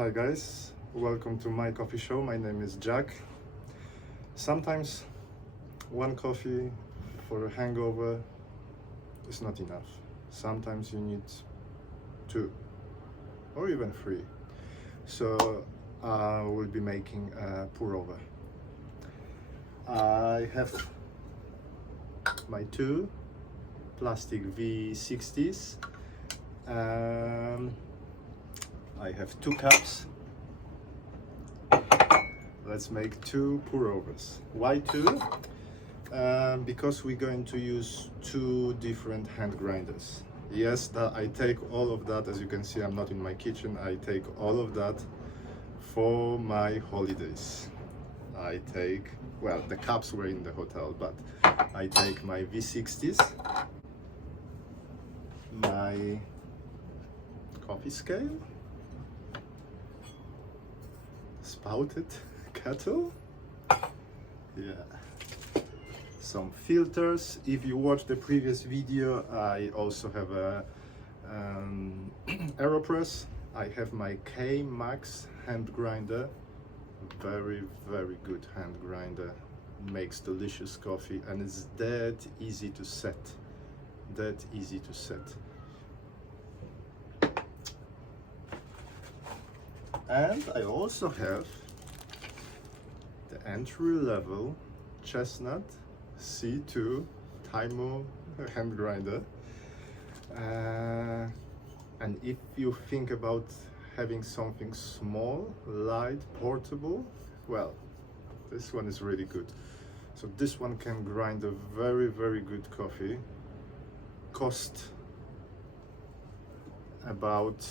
Hi guys, welcome to my coffee show. My name is Jack. Sometimes one coffee for a hangover is not enough. Sometimes you need two or even three. So I will be making a pour over. I have my two plastic V60s. I have 2 cups. Let's make 2 pour overs. Why 2? Because we're going to use 2 different hand grinders. Yes, I take all of that. As you can see, I'm not in my kitchen. I take all of that for my holidays. The cups were in the hotel, but I take my V60s, my coffee scale, Spouted kettle, some filters. If you watched the previous video, I also have a AeroPress. I have my K Max hand grinder, very good hand grinder, makes delicious coffee and it's that easy to set, And I also have the entry-level Chestnut C2 Timemore hand grinder. And if you think about having something small, light, portable, well, this one is really good. So this one can grind a very good coffee. Cost about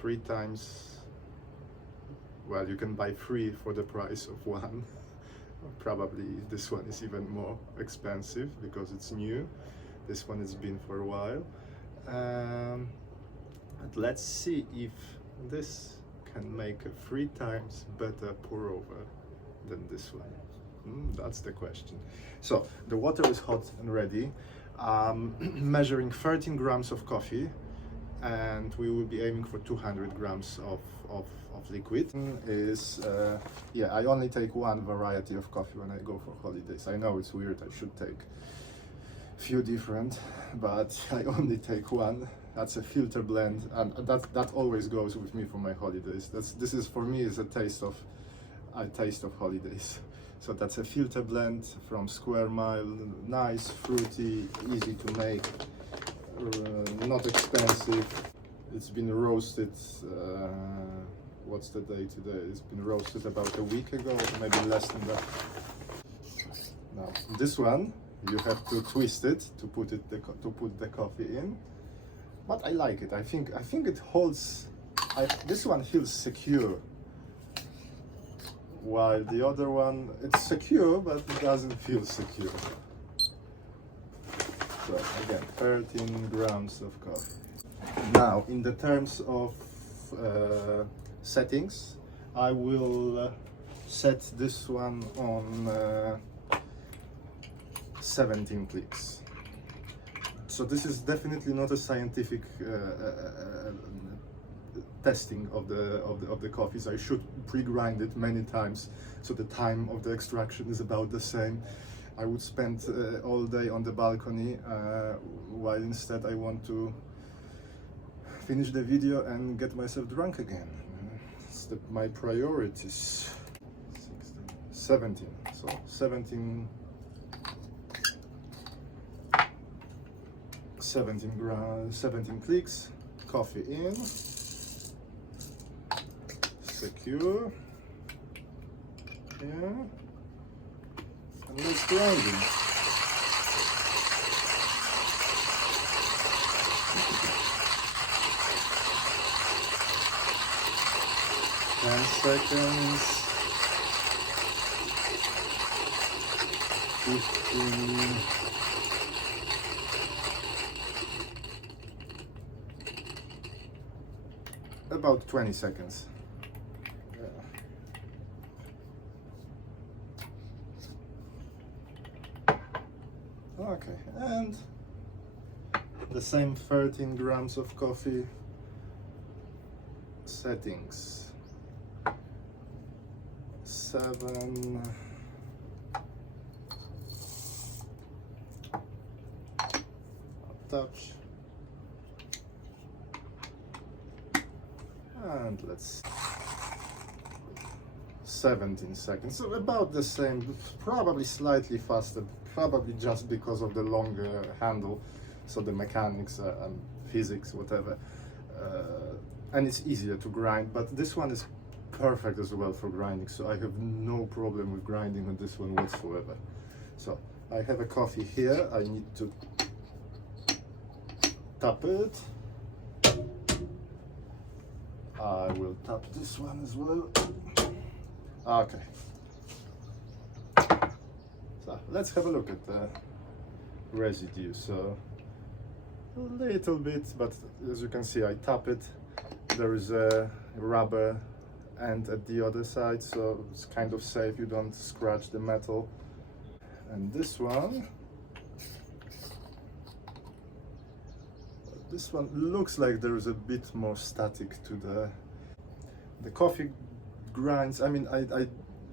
3 times, well, you can buy 3 for the price of 1. Probably this one is even more expensive because it's new. This one has been for a while. But let's see if this can make a 3 times better pour over than this one. That's the question. So the water is hot and ready. Measuring 13 grams of coffee, and we will be aiming for 200 grams of liquid. I only take 1 variety of coffee when I go for holidays. I know it's weird, I should take few different, but I only take 1. That's a filter blend, and that always goes with me for my holidays. This is for me is a taste of holidays. So that's a filter blend from Square Mile, nice, fruity, easy to make, not expensive. It's been roasted, what's the day today? It's been roasted about a week ago, maybe less than that. Now this one, you have to twist it to put the coffee in, but I like it. I think it holds. This one feels secure, while the other one, it's secure but it doesn't feel secure. So again, 13 grams of coffee. Now, in the terms of settings, I will set this one on 17 clicks. So this is definitely not a scientific testing of the coffees. I should pre-grind it many times, so the time of the extraction is about the same. I would spend all day on the balcony, while instead I want to finish the video and get myself drunk again. It's my priorities. 17. So 17 clicks, coffee in, secure, and let's grind it. Ten seconds, 15, about 20 seconds. Okay, and the same 13 grams of coffee settings. 7. Touch. And let's 17 seconds, so about the same, probably slightly faster, probably just because of the longer handle, so the mechanics and physics, whatever, and it's easier to grind, but this one is perfect as well for grinding, so I have no problem with grinding on this one whatsoever. So I have a coffee here, I need to tap it. I will tap this one as well. Okay. So let's have a look at the residue. So a little bit, but as you can see, I tap it. There is a rubber end at the other side, so it's kind of safe. You don't scratch the metal. And this one looks like there is a bit more static to the coffee grinds. I mean, I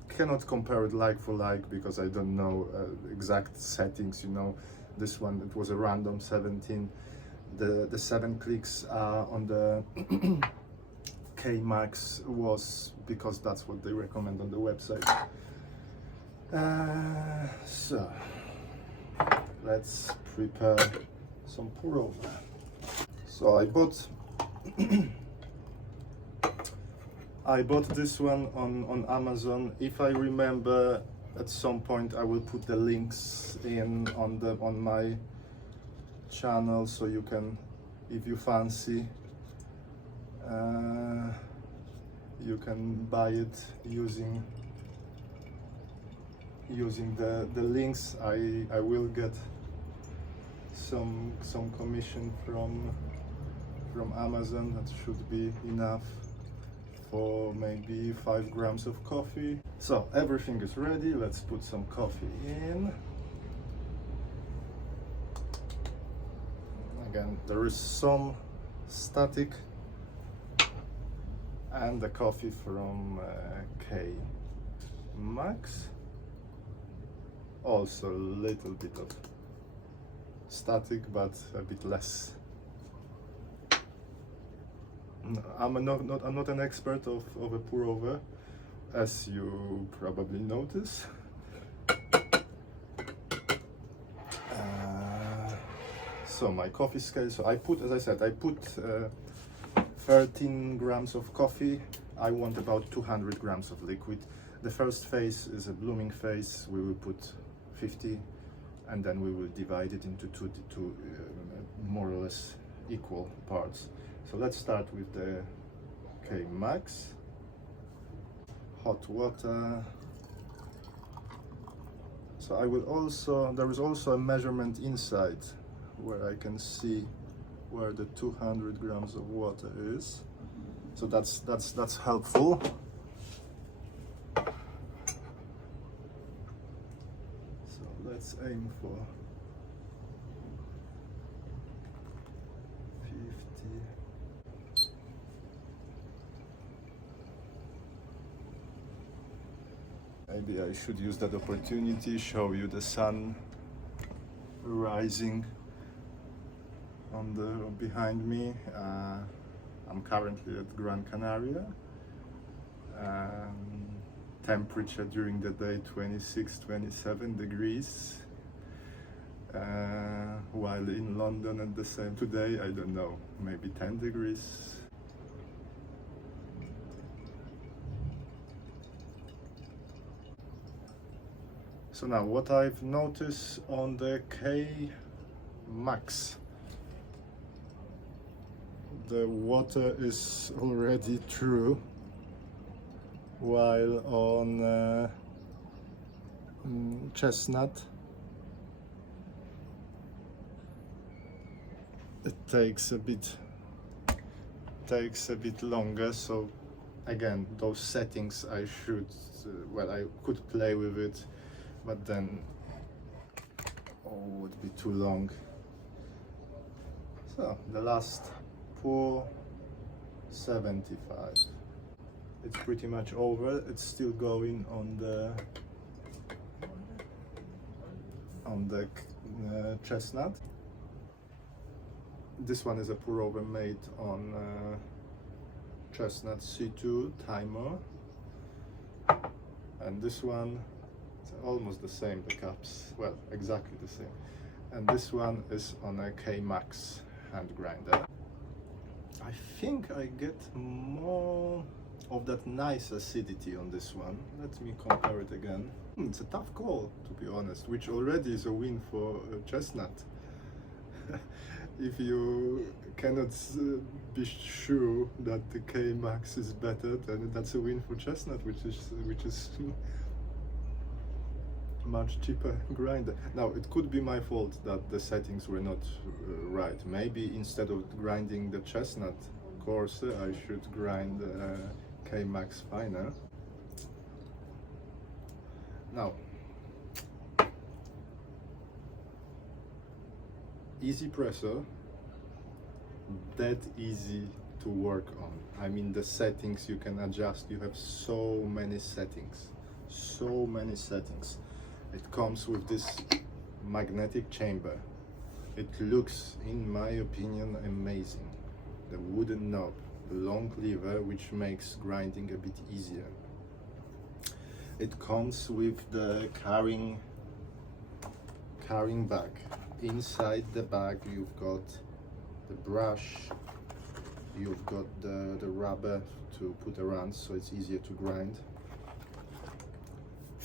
cannot compare it like for like because I don't know exact settings, you know. This one, it was a random 17. The 7 clicks on the K Max was because that's what they recommend on the website. So let's prepare some pour over. So I bought this one on Amazon. If I remember, at some point I will put the links in on my channel, so you can, if you fancy, you can buy it using the links. I will get some commission from Amazon. That should be enough for maybe 5 grams of coffee. So everything is ready. Let's put some coffee in. Again, there is some static, and the coffee from K Max, also a little bit of static, but a bit less. I'm not an expert of a pour over, as you probably notice. So my coffee scale, so I put, as I said, I put 13 grams of coffee. I want about 200 grams of liquid. The first phase is a blooming phase. We will put 50, and then we will divide it into two more or less equal parts. So let's start with the K Max. Hot water. So I will also, there is also a measurement inside where I can see where the 200 grams of water is. So that's helpful. So let's aim for 50. Maybe I should use that opportunity, show you the sun rising on behind me. I'm currently at Gran Canaria. Temperature during the day 26-27 degrees, while in London at the same today, I don't know, maybe 10 degrees. So now what I've noticed on the K Max, the water is already through, while on Chestnut it takes a bit longer. So again, those settings I should, well, I could play with it, but then would be too long. So the last pour, 75. It's pretty much over. It's still going on the chestnut. This one is a pour over made on Chestnut C2 Timemore, and this one is almost the same, the cups, well, exactly the same, and this one is on a K-Max hand grinder. I think I get more of that nice acidity on this one. Let me compare it again. It's a tough call, to be honest, which already is a win for chestnut. If you cannot be sure that the K-Max is better, then that's a win for chestnut, which is much cheaper grinder. Now, it could be my fault that the settings were not right. Maybe instead of grinding the chestnut coarser, I should grind K-Max finer. Now, 1Zpresso, that easy to work on. I mean, the settings you can adjust. You have so many settings. It comes with this magnetic chamber. It looks, in my opinion, amazing. The wooden knob, the long lever, which makes grinding a bit easier. It comes with the carrying bag. Inside the bag you've got the brush, you've got the rubber to put around so it's easier to grind,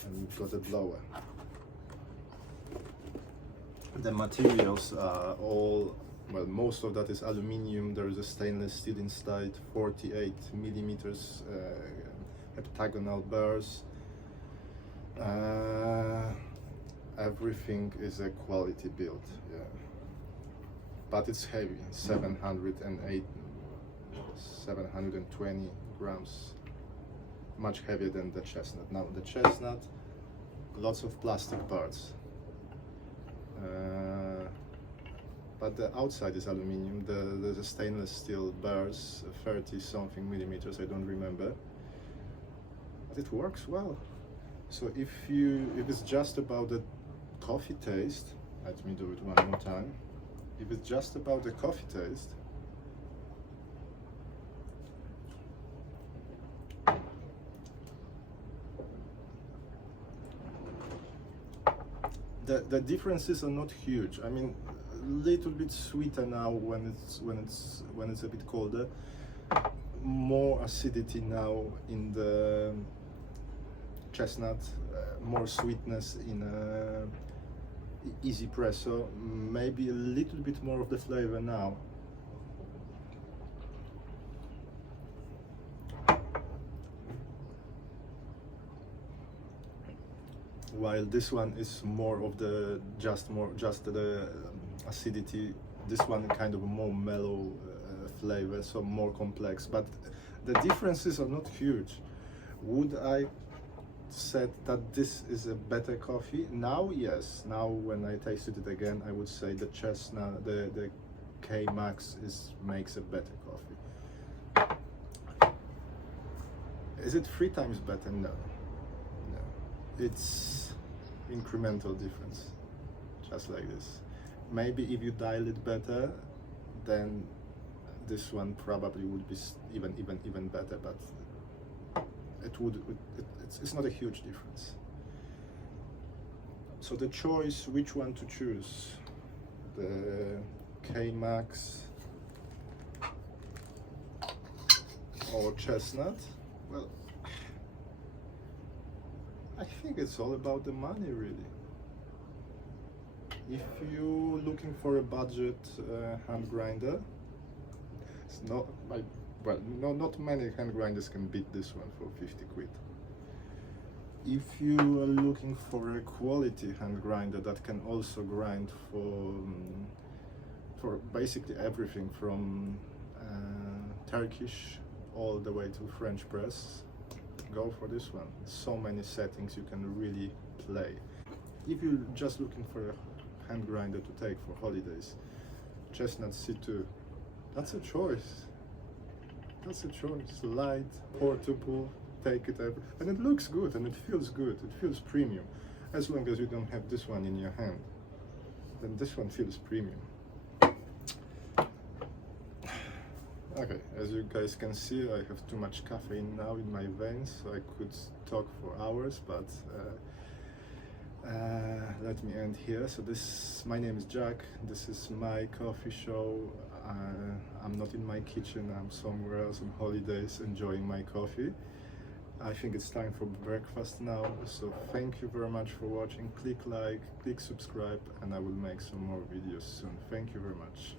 and you've got a blower. The materials are all, well, most of that is aluminium. There is a stainless steel inside, 48 millimeters heptagonal bars. Everything is a quality build, yeah. But it's heavy, 720 grams, much heavier than the chestnut. Now, the chestnut, lots of plastic parts, but the outside is aluminium. There's a stainless steel bars, 30 something millimeters, I don't remember, but it works well. So if it's just about the coffee taste, let me do it one more time. If it's just about the coffee taste, the differences are not huge. I mean, a little bit sweeter now when it's a bit colder. More acidity now in the chestnut, more sweetness in 1Zpresso, maybe a little bit more of the flavor now. While this one is more of the just the acidity. This one kind of a more mellow flavor, so more complex. But the differences are not huge. Would I said that this is a better coffee? Now, yes. Now, when I tasted it again, I would say the chestnut, the K-Max makes a better coffee. Is it 3 times better? No. It's incremental difference, just like this. Maybe if you dial it better, then this one probably would be even better, but it's not a huge difference. So the choice, which one to choose, the K-Max or chestnut? Well, I think it's all about the money, really. If you're looking for a budget hand grinder, it's not like, well, not many hand grinders can beat this one for 50 quid. If you are looking for a quality hand grinder that can also grind for basically everything from Turkish all the way to French press, go for this one. So many settings you can really play. If you're just looking for a hand grinder to take for holidays, Chestnut C2, that's a choice. That's a choice. Light, portable, take it every, and it looks good and it feels good. It feels premium. As long as you don't have this one in your hand, then this one feels premium. Okay, as you guys can see, I have too much caffeine now in my veins, so I could talk for hours, but let me end here. So my name is Jack. This is my coffee show. I'm not in my kitchen, I'm somewhere else on holidays enjoying my coffee. I think it's time for breakfast now, so thank you very much for watching. Click like, click subscribe, and I will make some more videos soon. Thank you very much.